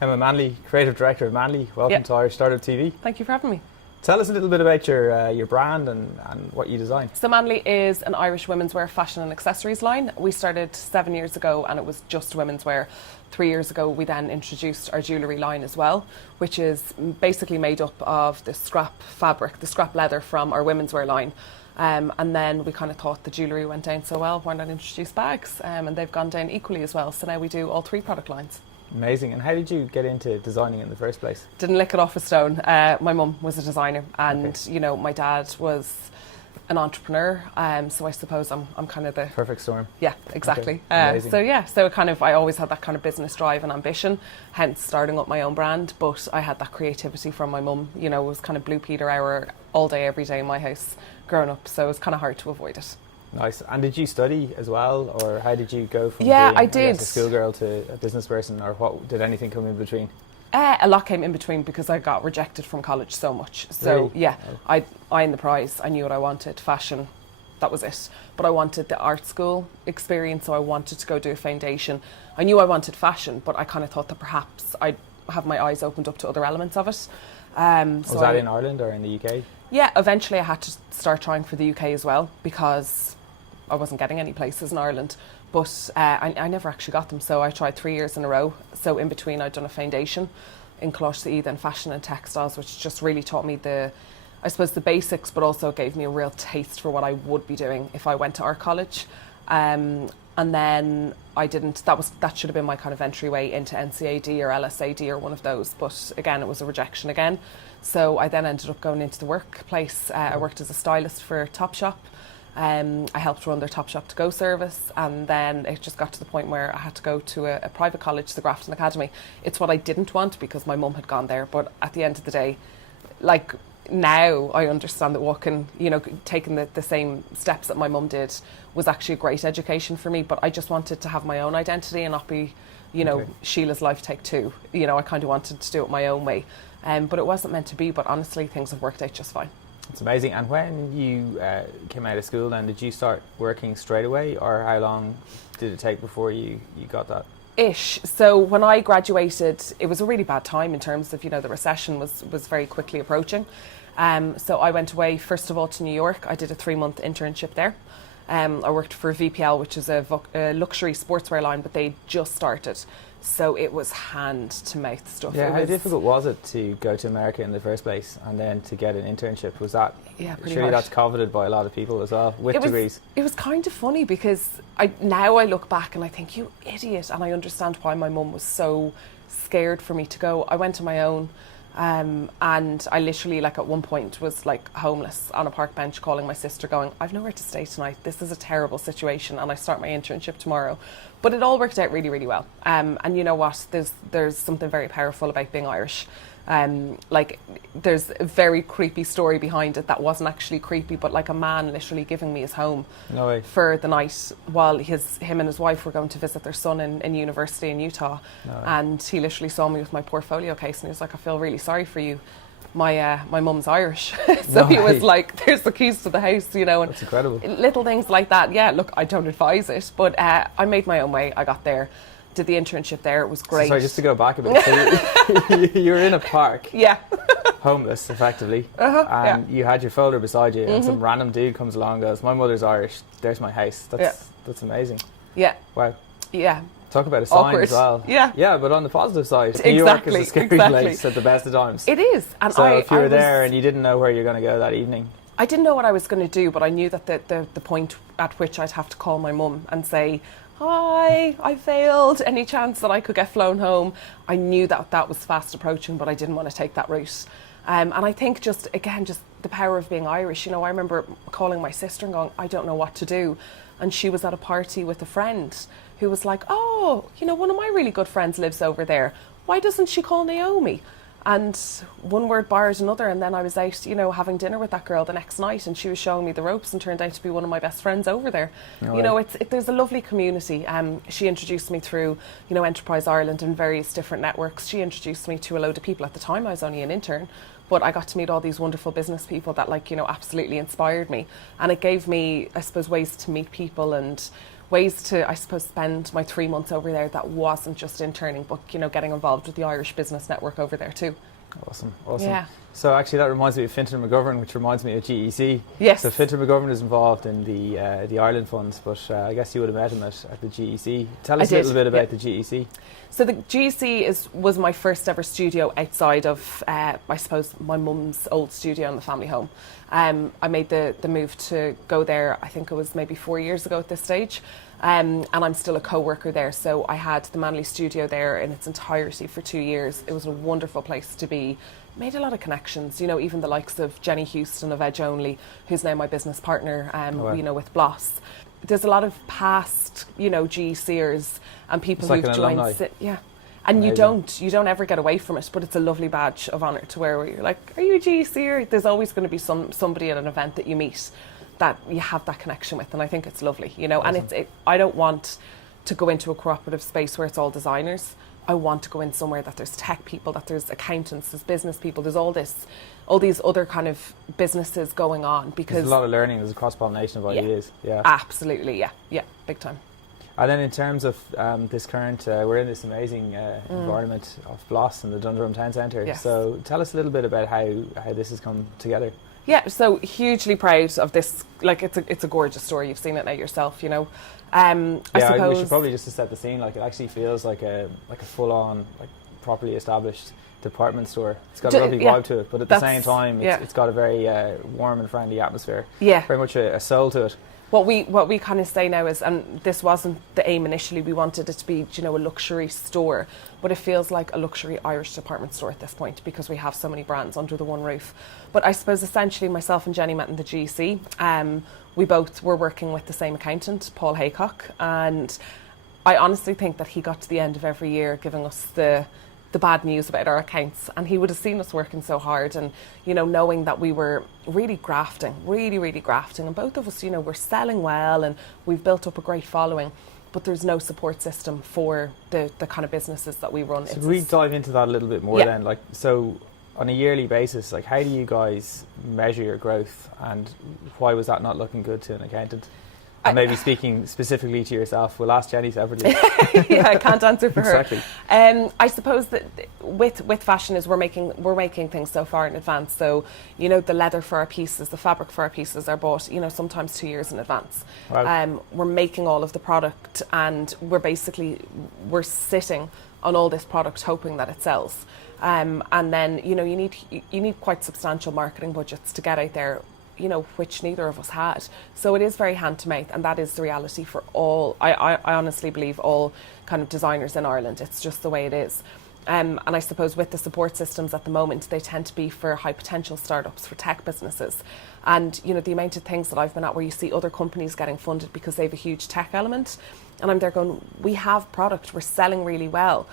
Emma Manley, Creative Director of Manley. Welcome to Irish Startup TV. Thank you for having me. Tell us a little bit about your brand and what you design. So Manley is an Irish women's wear fashion and accessories line. We started 7 years ago and it was just women's wear. 3 years ago we then introduced our jewellery line as well, which is basically made up of the scrap fabric, the scrap leather from our women's wear line. And then we kind of thought the jewellery went down so well, why not introduce bags? And they've gone down equally as well. So now we do all 3 product lines. Amazing. And how did you get into designing in the first place? Didn't lick it off a stone. My mum was a designer and, you know, my dad was an entrepreneur. So I suppose I'm kind of the... Perfect storm. Yeah, exactly. Okay. So kind of, I always had that kind of business drive and ambition, hence starting up my own brand. But I had that creativity from my mum. You know, it was kind of Blue Peter hour all day, every day in my house growing up. So it was kind of hard to avoid it. Nice. And did you study as well, or how did you go from I being did. a schoolgirl to a business person, or what? Did anything come in between? A lot came in between because I got rejected from college so much. So Really? yeah, I in the prize, I knew what I wanted, fashion, that was it. But I wanted the art school experience, so I wanted to go do a foundation. I knew I wanted fashion, but I kind of thought that perhaps I'd have my eyes opened up to other elements of it. Was that in Ireland or in the UK? Yeah, eventually I had to start trying for the UK as well because I wasn't getting any places in Ireland, but I never actually got them. So I tried 3 years in a row. So in between I'd done a foundation in Coláiste Eid in fashion and textiles, which just really taught me the basics, but also gave me a real taste for what I would be doing if I went to art college. And then that should have been my kind of entryway into NCAD or LSAD or one of those. But again, it was a rejection again. So I then ended up going into the workplace. I worked as a stylist for Topshop. I helped run their Topshop to go service, and then it just got to the point where I had to go to a private college, the Grafton Academy. It's what I didn't want because my mum had gone there, but at the end of the day, like now I understand that walking, you know, taking the same steps that my mum did was actually a great education for me, but I just wanted to have my own identity and not be, you know, Sheila's Life Take Two. You know, I kind of wanted to do it my own way, but it wasn't meant to be, but honestly things have worked out just fine. It's amazing. And when you came out of school then, did you start working straight away, or how long did it take before you got that? Ish. So when I graduated, it was a really bad time in terms of, you know, the recession was very quickly approaching. So I went away first of all to New York. I did a 3-month internship there. I worked for VPL, which is a luxury sportswear line, but they just started. So it was hand to mouth stuff. Yeah, how difficult was it to go to America in the first place and then to get an internship? Was that, pretty surely hard. That's coveted by a lot of people as well, with degrees? It was kind of funny because now I look back and I think, you idiot, and I understand why my mum was so scared for me to go. I went on my own. And I literally, like, at one point was like homeless on a park bench calling my sister going, I've nowhere to stay tonight, this is a terrible situation and I start my internship tomorrow. But it all worked out really, really well. And you know what, there's something very powerful about being Irish. Like, there's a very creepy story behind it that wasn't actually creepy, but like a man literally giving me his home for the night while him and his wife were going to visit their son in university in Utah. And he literally saw me with my portfolio case and he was like, I feel really sorry for you. My mum's Irish. So he was like, there's the keys to the house, you know. And that's incredible. Little things like that. Yeah, look, I don't advise it, but I made my own way. I got there. Did the internship there, it was great. Sorry, just to go back a bit, so you were in a park, homeless effectively, and you had your folder beside you, and some random dude comes along and goes, my mother's Irish, there's my house. That's amazing. Yeah. Wow. Yeah. Talk about a sign Awkward. as well. Yeah. Yeah, but on the positive side, Exactly. New York is a scary place at the best of times. It is. And so if you were there and you didn't know where you're going to go that evening. I didn't know what I was going to do, but I knew that the point at which I'd have to call my mum and say, hi, I failed, any chance that I could get flown home? I knew that was fast approaching, but I didn't want to take that route. And I think just the power of being Irish. You know, I remember calling my sister and going, I don't know what to do. And she was at a party with a friend who was like, oh, you know, one of my really good friends lives over there. Why doesn't she call Naomi? And one word borrowed another, and then I was out, you know, having dinner with that girl the next night, and she was showing me the ropes and turned out to be one of my best friends over there. You know, there's a lovely community. She introduced me through, you know, Enterprise Ireland and various different networks. She introduced me to a load of people. At the time I was only an intern, but I got to meet all these wonderful business people that, like, you know, absolutely inspired me. And it gave me, I suppose, ways to meet people and ways to, I suppose, spend my 3 months over there that wasn't just interning, but, you know, getting involved with the Irish Business Network over there too. Awesome. Yeah. So actually that reminds me of Fintan McGovern, which reminds me of GEC. Yes. So Fintan McGovern is involved in the Ireland funds, but I guess you would have met him at the GEC. Tell us a little bit about the GEC. So the GEC was my first ever studio outside of, I suppose, my mum's old studio in the family home. I made the move to go there, I think it was maybe 4 years ago at this stage. And I'm still a co-worker there, so I had the Manley studio there in its entirety for 2 years. It was a wonderful place to be. Made a lot of connections, you know, even the likes of Jenny Houston of Edge Only, who's now my business partner, you know, with Bloss. There's a lot of past, you know, GECers and people who've joined. Yeah. And you don't ever get away from it, but it's a lovely badge of honour to wear where you're like, are you a GECer? There's always going to be somebody at an event that you meet that you have that connection with, and I think it's lovely, you know. Awesome. And I don't want to go into a cooperative space where it's all designers. I want to go in somewhere that there's tech people, that there's accountants, there's business people, there's all these other kind of businesses going on, because there's a lot of learning, there's a cross-pollination of ideas. Yeah, absolutely, yeah, big time. And then in terms of this current, we're in this amazing environment of Bloss in the Dundrum Town Centre. Yes. So tell us a little bit about how this has come together. Yeah, so hugely proud of this. Like, it's a gorgeous story. You've seen it now yourself, you know. I suppose we should probably just to set the scene. Like, it actually feels like a full-on, like, properly established department store. It's got a lovely vibe to it, but at the same time, it's got a very warm and friendly atmosphere. Yeah, very much a soul to it. What we kind of say now is, and this wasn't the aim initially, we wanted it to be, you know, a luxury store, but it feels like a luxury Irish department store at this point because we have so many brands under the one roof. But I suppose essentially myself and Jenny met in the GEC. We both were working with the same accountant, Paul Haycock, and I honestly think that he got to the end of every year giving us the bad news about our accounts, and he would have seen us working so hard, and, you know, knowing that we were really grafting, and both of us, you know, we're selling well and we've built up a great following, but there's no support system for the kind of businesses that we run. So we dive into that a little bit more then, like, so on a yearly basis, like, how do you guys measure your growth, and why was that not looking good to an accountant? And maybe speaking specifically to yourself, we'll ask Jenny separately. Yeah, I can't answer for her. Exactly. I suppose that with fashion is we're making things so far in advance. So, you know, the leather for our pieces, the fabric for our pieces are bought, you know, sometimes 2 years in advance. Wow. We're making all of the product, and we're sitting on all this product hoping that it sells. And then, you know, you need quite substantial marketing budgets to get out there, you know, which neither of us had. So it is very hand to mouth, and that is the reality for all, I honestly believe, all kind of designers in Ireland. It's just the way it is. And I suppose with the support systems at the moment, they tend to be for high potential startups, for tech businesses. And, you know, the amount of things that I've been at where you see other companies getting funded because they have a huge tech element, and I'm there going, we have product, we're selling really well,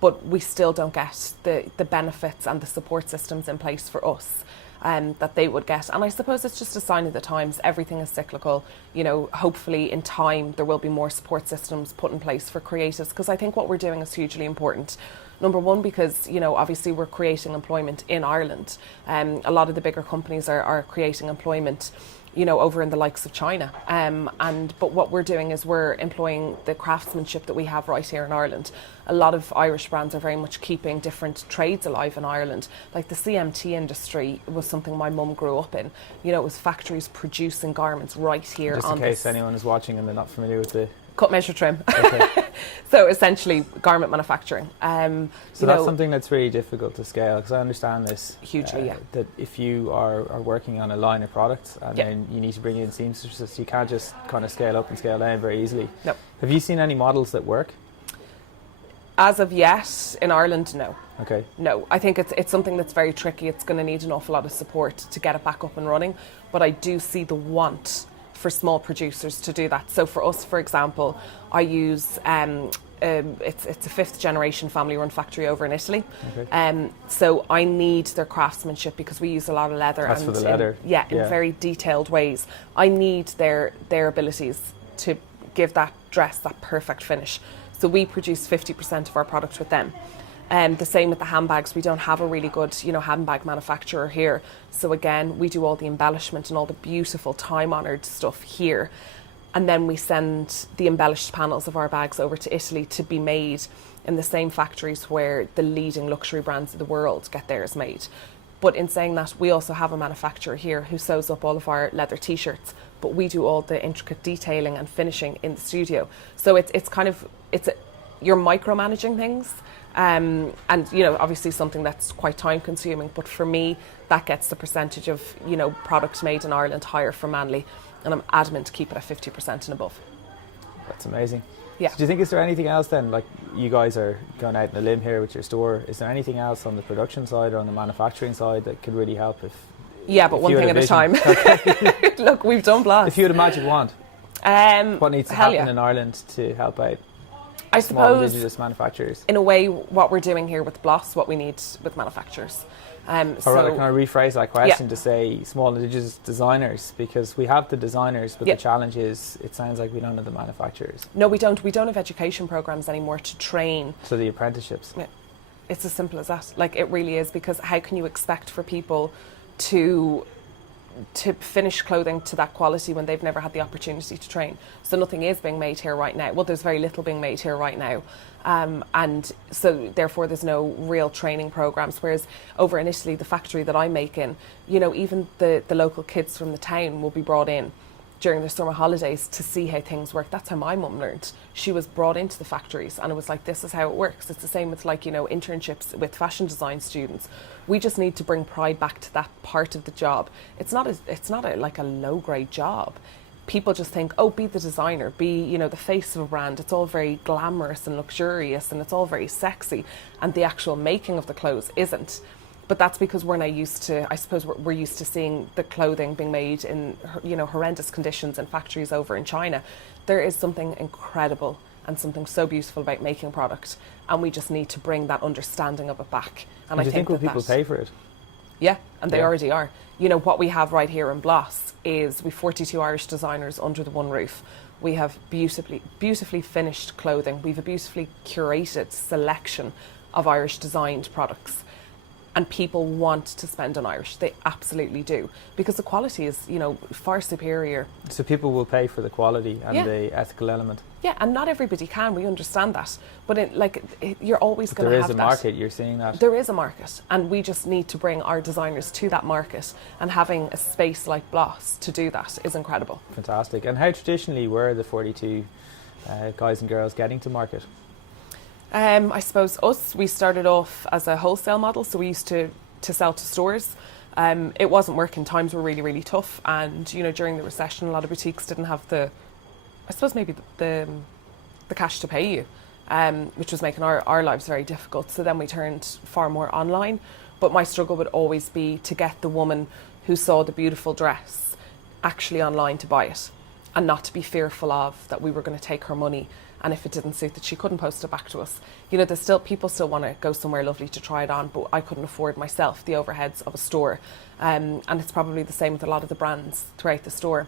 but we still don't get the benefits and the support systems in place for us that they would get. And I suppose it's just a sign of the times. Everything is cyclical. You know, hopefully in time there will be more support systems put in place for creatives, because I think what we're doing is hugely important. Number one, because, you know, obviously we're creating employment in Ireland. A lot of the bigger companies are creating employment, you know, over in the likes of China. But what we're doing is we're employing the craftsmanship that we have right here in Ireland. A lot of Irish brands are very much keeping different trades alive in Ireland. Like the CMT industry was something my mum grew up in. You know, it was factories producing garments right here. Just in case anyone is watching and they're not familiar with the... Cut, measure, trim. Okay. So essentially garment manufacturing. So that's something that's really difficult to scale, because I understand this hugely. That if you are working on a line of products and then you need to bring in seamstresses, you can't just kind of scale up and scale down very easily. No. Have you seen any models that work? As of yet, in Ireland, no. Okay. No, I think it's something that's very tricky. It's going to need an awful lot of support to get it back up and running. But I do see the want for small producers to do that. So for us, for example, I use it's a 5th generation family run factory over in Italy. Okay. So I need their craftsmanship because we use a lot of leather. That's for the leather. In very detailed ways. I need their abilities to give that dress that perfect finish. So we produce 50% of our product with them. The same with the handbags. We don't have a really good, you know, handbag manufacturer here. So again, we do all the embellishment and all the beautiful time-honoured stuff here. and then we send the embellished panels of our bags over to Italy to be made in the same factories where the leading luxury brands of the world get theirs made. But in saying that, we also have a manufacturer here who sews up all of our leather t-shirts, but we do all the intricate detailing and finishing in the studio. So you're micromanaging things, and obviously something that's quite time consuming, but for me that gets the percentage of products made in Ireland higher for Manley, and I'm adamant to keep it at 50% and above. That's amazing. Yeah. So do you think, is there anything else then, like you guys are going out on a limb here with your store, is there anything else on the production side or on the manufacturing side that could really help but one thing at a time. Okay. Look, we've done Bloss. If you had a magic wand, what needs to happen in Ireland to help out I small suppose indigenous manufacturers? In a way, what we're doing here with Bloss, what we need with manufacturers. Can I rephrase that question to say small indigenous designers, because we have the designers, but the challenge is it sounds like we don't have the manufacturers. No, we don't. We don't have education programs anymore to train. So the apprenticeships. Yeah. It's as simple as that. Like, it really is, because how can you expect for people to finish clothing to that quality when they've never had the opportunity to train? So nothing is being made here right now. Well, there's very little being made here right now. And so therefore there's no real training programs. Whereas over in Italy, the factory that I make in, even the local kids from the town will be brought in during the summer holidays to see how things work. That's how my mum learned. She was brought into the factories and it was like, this is how it works. It's the same with internships with fashion design students. We just need to bring pride back to that part of the job. It's not a low grade job. People just think, oh, be the designer, be, the face of a brand. It's all very glamorous and luxurious and it's all very sexy. And the actual making of the clothes isn't. But that's because we're not used to, I suppose we're used to seeing the clothing being made in, horrendous conditions in factories over in China. There is something incredible and something so beautiful about making product. And we just need to bring that understanding of it back. And do you think will people pay for it? Yeah, and they already are. What we have right here in Bloss is we 42 Irish designers under the one roof. We have beautifully finished clothing. We have a beautifully curated selection of Irish designed products. And people want to spend on Irish. They absolutely do. Because the quality is, far superior. So people will pay for the quality and the ethical element. Yeah, and not everybody can. We understand that. But you're always going to have that. There is a market, you're seeing that. There is a market. And we just need to bring our designers to that market. And having a space like Bloss to do that is incredible. Fantastic. And how traditionally were the 42 guys and girls getting to market? I suppose we started off as a wholesale model, so we used to sell to stores. It wasn't working. Times were really, really tough, and during the recession, a lot of boutiques didn't have the cash to pay you, which was making our lives very difficult. So then we turned far more online. But my struggle would always be to get the woman who saw the beautiful dress actually online to buy it, and not to be fearful of that we were going to take her money. And if it didn't suit, that she couldn't post it back to us. People still want to go somewhere lovely to try it on, but I couldn't afford myself the overheads of a store. And it's probably the same with a lot of the brands throughout the store.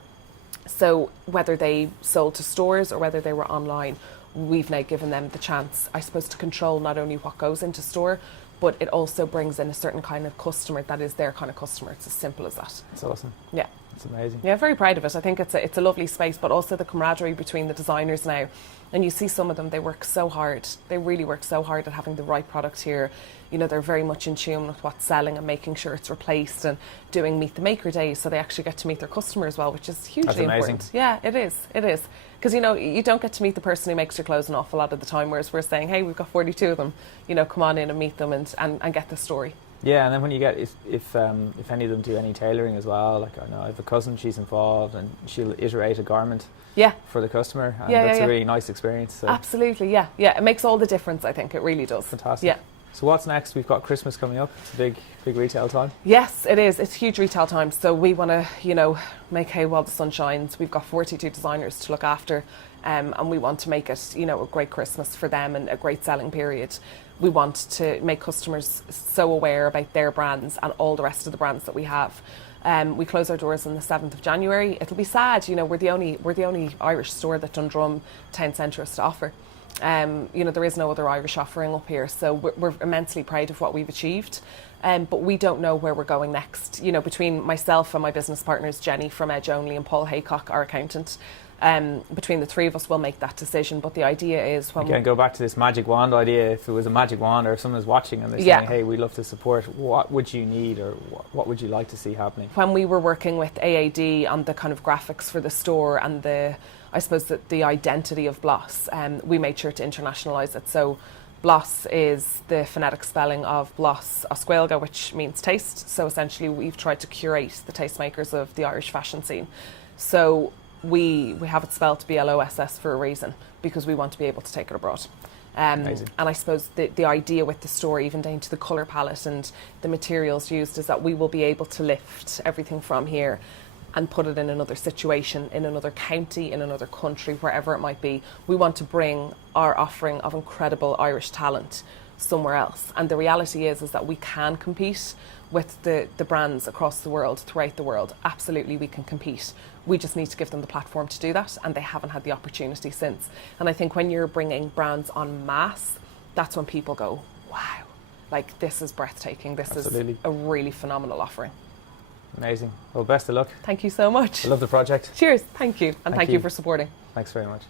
So whether they sold to stores or whether they were online, we've now given them the chance, I suppose, to control not only what goes into store, but it also brings in a certain kind of customer that is their kind of customer. It's as simple as that. That's awesome. Yeah. It's amazing. Yeah, very proud of it. I think it's a lovely space, but also the camaraderie between the designers now. And you see some of them, they work so hard. They really work so hard at having the right product here. They're very much in tune with what's selling and making sure it's replaced, and doing Meet the Maker days, so they actually get to meet their customer as well, which is hugely important. Yeah, it is. It is. Because, you don't get to meet the person who makes your clothes an awful lot of the time, whereas we're saying, hey, we've got 42 of them, come on in and meet them and get the story. Yeah, and then when you get, if any of them do any tailoring as well, like I know I have a cousin, she's involved, and she'll iterate a garment for the customer, and that's a really nice experience. So. Absolutely, yeah. It makes all the difference, I think. It really does. Fantastic. Yeah. So what's next? We've got Christmas coming up. It's a big retail time. Yes, it is. It's huge retail time. So we want to, make hay while the sun shines. We've got 42 designers to look after, and we want to make it, a great Christmas for them and a great selling period. We want to make customers so aware about their brands and all the rest of the brands that we have. We close our doors on the 7th of January. It'll be sad, we're the only Irish store that Dundrum Town Centre has to offer. There is no other Irish offering up here, so we're immensely proud of what we've achieved. But we don't know where we're going next. Between myself and my business partners, Jenny from Edge Only and Paul Haycock, our accountant, Between the three of us, we'll make that decision. But the idea is when again, go back to this magic wand idea. If it was a magic wand, or if someone's watching and they're saying, "Hey, we'd love to support," what would you need, or what would you like to see happening? When we were working with AAD on the kind of graphics for the store and I suppose the identity of Blas, we made sure to internationalise it. So Blas is the phonetic spelling of Blas Oscuelga, which means taste. So essentially we've tried to curate the tastemakers of the Irish fashion scene. So we have it spelled BLOSS for a reason, because we want to be able to take it abroad. And I suppose the idea with the store, even down to the colour palette and the materials used, is that we will be able to lift everything from here and put it in another situation, in another county, in another country, wherever it might be. We want to bring our offering of incredible Irish talent somewhere else. And the reality is that we can compete with the brands across the world, throughout the world. Absolutely, we can compete. We just need to give them the platform to do that, and they haven't had the opportunity since. And I think when you're bringing brands en masse, that's when people go, wow, like this is breathtaking. This is a really phenomenal offering. Amazing. Well, best of luck. Thank you so much. I love the project. Cheers. Thank you. And thank you for supporting. Thanks very much.